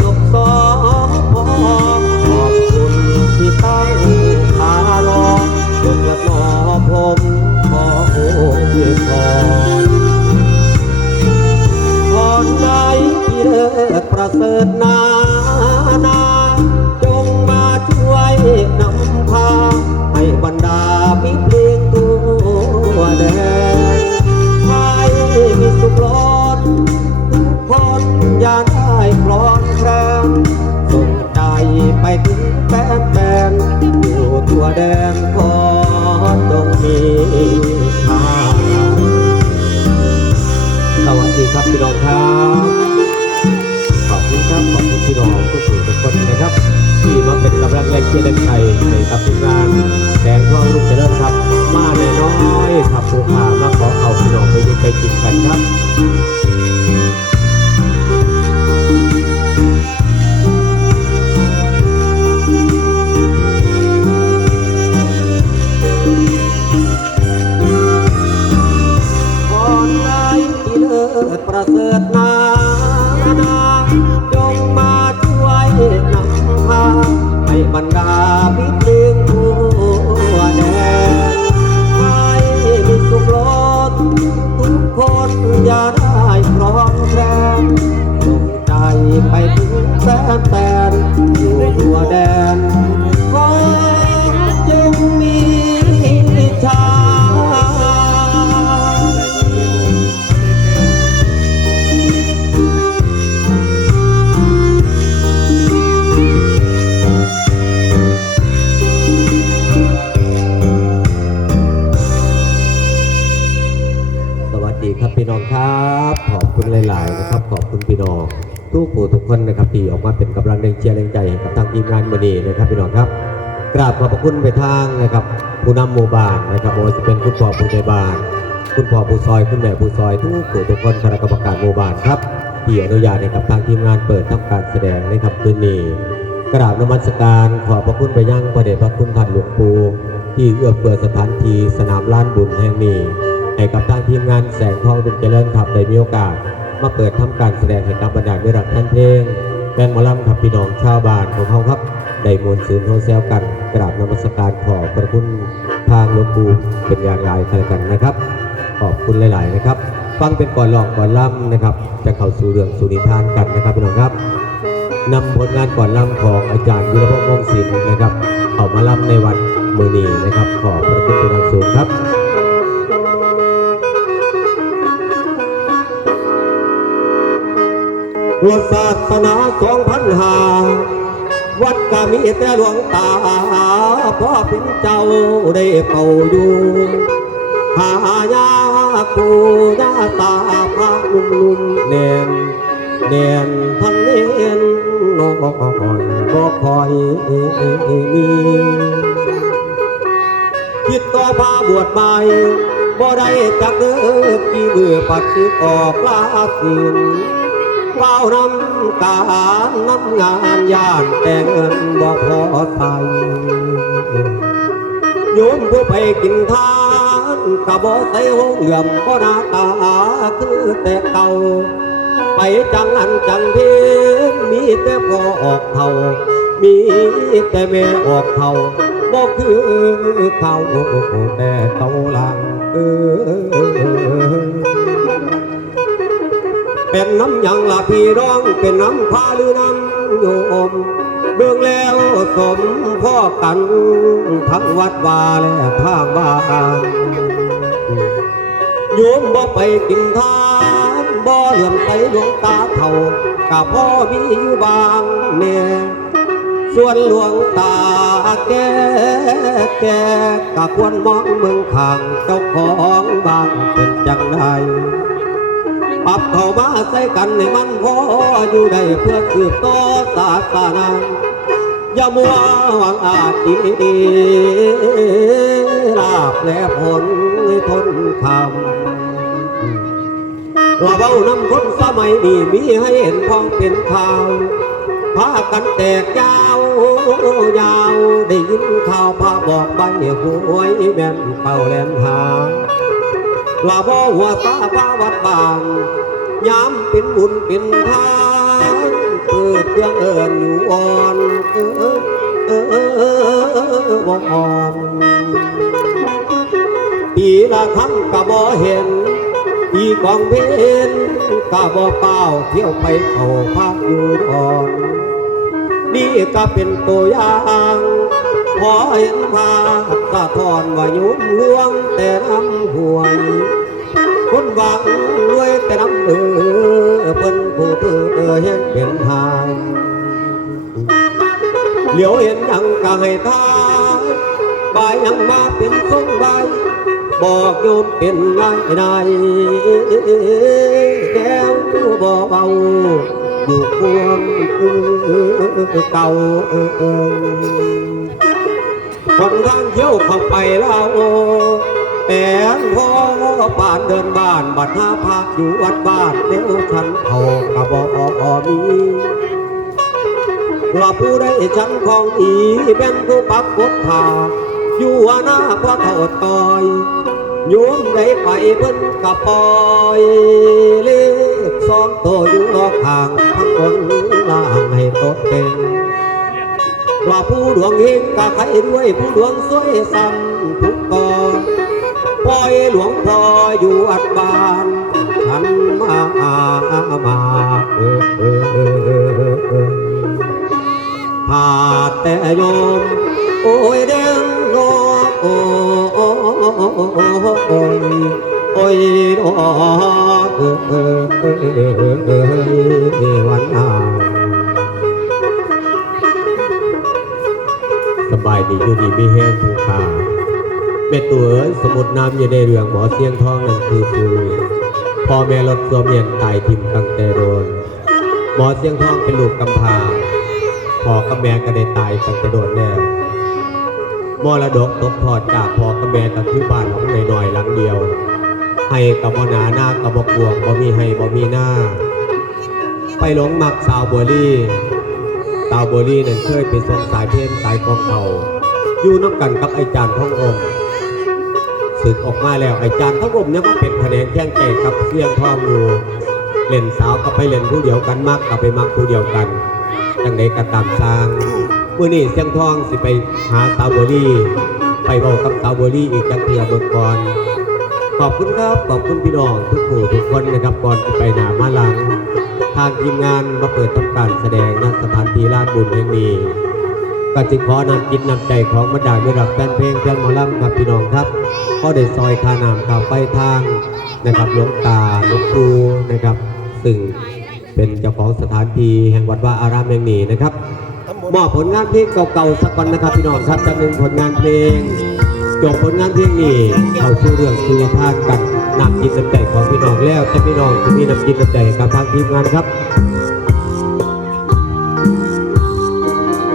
จบสอ จงมีทาสวัสดีครับพี่น้องครับ ขอบคุณครับขอบคุณพี่น้องทุกทุกคนนะครับ ที่มาเป็นกำลังแรงเชียร์แรงใจในกับทีมงานแดงทองลูกเจริญครับ มาแน่น้อยครับผู้ขามาขอเขาพี่น้องไปดูไปกินกันครับ ประเสริฐนานาจงมาช่วยนำพาให้บรรดาพิตรเพลงทั่วแดนให้มีสุขล้นทุกคนอย่าได้พร้อมแคลนส่งใจไปถึงแสนแฟ ครับพี่น้องครับ ขอบคุณหลาย ๆ นะครับ ขอบคุณพี่น้องทุกผู้ทุกคนนะครับที่ออกมาเป็นกำลังแรงเชียร์แรงใจให้กับทางทีมงานมือนีนะครับพี่น้องครับกราบขอบพระคุณไปทางนะครับผู้นำหมู่บ้านนะครับโอจะเป็นคุณพ่อผู้ใหญ่บ้าน คุณพ่อผู้ซอยคุณแม่ผู้ซอยทุกผู้ทุกคนคณะกรรมการหมู่บ้านครับที่อนุญาตให้กับทางทีมงานเปิดทำการแสดงในค่ำคืนนี้กราบนมัสการขอบพระคุณไปยังพระเดชพระคุณท่านหลวงปู่ที่เอื้อเฟื้อสถานที่สนามลานบุญแห่งนี้ ให้กับทางทีมงานแสงทองดุจเจริญครับได้มีโอกาส มาเปิดทำการแสดงให้กับบรรดาไม่รักท่านเพลงแฟนหมอลำครับพี่น้องชาวบ้านของเขาครับได้มวลซืนโฮแซวกันกราบนมัสการขอพระคุณทางหลวงปู่เป็นอย่างไรกันกันนะครับ ขอบคุณหลาย ๆ นะครับ ฟังเป็นก่อนหลอกก่อนล่ำนะครับ จะเข้าสู่เรื่องสู่นิทานกันนะครับพี่น้องครับนำผลงานก่อนล่ำของอาจารย์ยุรพงษ์วงศิลป์นะครับเอามาล่ำในวันมือนีนะครับ ขอบพระคุณเป็นอย่างสูงครับ วัดศาสนาสองพันหาวัดก็มีแต่หลวงตาพ่อเป็นเจ้าได้เป่าอยู่หายาคูยาตาพระนุ่มนุ่มๆแนนแนนทั้งเนียนน้อยบ่คอยมีคิดต่อพาบวชใหม่บ่ได้จักเด้อกี่มือปัดสิออกลาสิน เฝ้านำการนำงานยานแต่เงินบ่พอไทยโยมผู้ไปกินทานกะบ่ใส่หงเหลื่อมบ่หน้าตาคือแต่เก่าไปจังอันจังเพีนมีแต่พ่อออกเท่า มีแต่แม่ออกเท่าบ่คือเขาแต่เต่าหลังเออ เป็นน้ำหยังละพี่น้องเป็นน้ำพาหรือน้ำโยมเบื้องแล้วสมพ่อกันทั้งวัดวาและทางบ้านโยมบ่ไปกินทานบ่เหลื่อมใสดวงตาเท่ากับพ่อมีอยู่บางแน่ส่วนหลวงตาแก่แก่ก็ควรมองเมืองขางเจ้าของบ้านเป็นจังได ปรับเข้ามาใส่กันให้มันพออยู่ได้เพื่อสืบต่อศาสนาอย่ามัวหวังอาจีลาบและผลทนคำเราเบ้านำคนสมัยนี้มีให้เห็นพ้องเป็นข่าวพากันแตกยาวยาวได้ยินข่าวพาบอกใบหวยแม่นเป่าแลมหาง ลาบ่หัวตาบาวัดบางยามเป็นบุญเป็นทานเปิดเครื่องเอิญอยู่อ่อนเออเออเออบ่อ่อนปีละครั้งก็บ่เห็นปีกองเพนก็บ่เป้าเที่ยวไปเข้าพักอยู่อ่อนนี่ก็เป็นตัวอย่าง พอเห็นภาพสะท้อนว่ายุ่มห่วงแต่น้ำห่วยคนหวังรวยแต่น้ำเออเพิ่นผู้ เพื่อเห็นเป็นทางทางเป็นทรงใบบอกโยมเป็นนายนายแก้วบ่เบาอยู่ควงเก่าคนทางเที่ยวเข้าไปล่าแต่พ่อป่านเดินบ้านบัดหาพักอยู่วัดบ้านเดี๋ยวฉันเขากระบอกมีว่าผู้ใดฉันของอีเป็นผู้ปักกดทาอยู่หน้าพระเท่าต่อยโยมได้ไปเพิ่นกระปอยเลขสองตัวอยู่นอกทางทั้งบนล่างให้ตดเต็ง ว่าผู้ดวงเฮงกะใครด้วยผู้ดวงสวยซ้ำทุกกอนปล่อยหลวงพ่ออยู่อัดบานฉันมามาเออเออเออเออเออเออพาแต่โยม โอ้ยเด้งโลโอ้โอ้โอ้ยโอ้ยโอ้เออเออเออเออเออวันอา บายดีอยู่ดีไม่แห้งภูขาแม่ตัวเอ๋ยสมุดน้ำอยู่ในเรื่องหมอเสียงทองนั่นคือคือพ่อแม่รถสวมเมียนตายทิมตั้งแต่โดนหมอเสียงทองเป็นลูกกำพาพ่อกับแม่ก็ได้ตายตั้งแต่โดนแล้วมรดกตกทอดจากพ่อกับแม่ก็คือบ้านหลังหน่อยหลังเดียว ให้กับบ่หนาหน้ากับบกวงบ่มีให้บ่มีหน้า ไปหลงมักสาวบัวลี่ สาวบัวลี่นั้นเคยเป็นสองสายเพลงสายกองเขาอยู่น้ำกันกับไอาจารย์ท่องอมศึกออกมาแล้วไอาจารย์ท่องอมเนี่ยก็เป็นคะแนนแข่งใจกับเสียงทองอยู่เล่นสาวก็ไปเล่นผู้เดียวกันมากกับไปมักผู้เดียวกันจังใดก็ตามสร้างเมื่อนี้เสียงทองสิไปหาสาวบัวลี่ไปบอกกับสาวบัวลี่อีกจังเทียเมื่อก่อนขอบคุณครับขอบคุณพี่น้องทุกผู้ทุกคนนะครับก่อนไปหนามาหลัง ทางทีมงานมาเปิดทำการแสดงณสถานที่ลานบุญแห่งนี้ก็จึงขอนำจิตนำใจของบรรดาเมื่อรับแฟนเพลงแฟนหมอลำครับพี่น้องครับก็ได้ซอยทานามข่าวไปทางนะครับหลวงตาหลวงปู่นะครับ ซึ่งเป็นเจ้าของสถานที่แห่งวัดว่าอารามแห่งนี้นะครับมอบผลงานเพลงเก่าๆสักวันนะครับพี่น้องครับจำหนึ่งผลงานเพลง จบผลงานเพลงนี้เข้าสู่เรื่องคุณภาพกันนำจิตน้ำใจของพี่น้องแล้วแต่พี่น้องจะมีน้ำจิตน้ำใจกับทางทีมงานครับ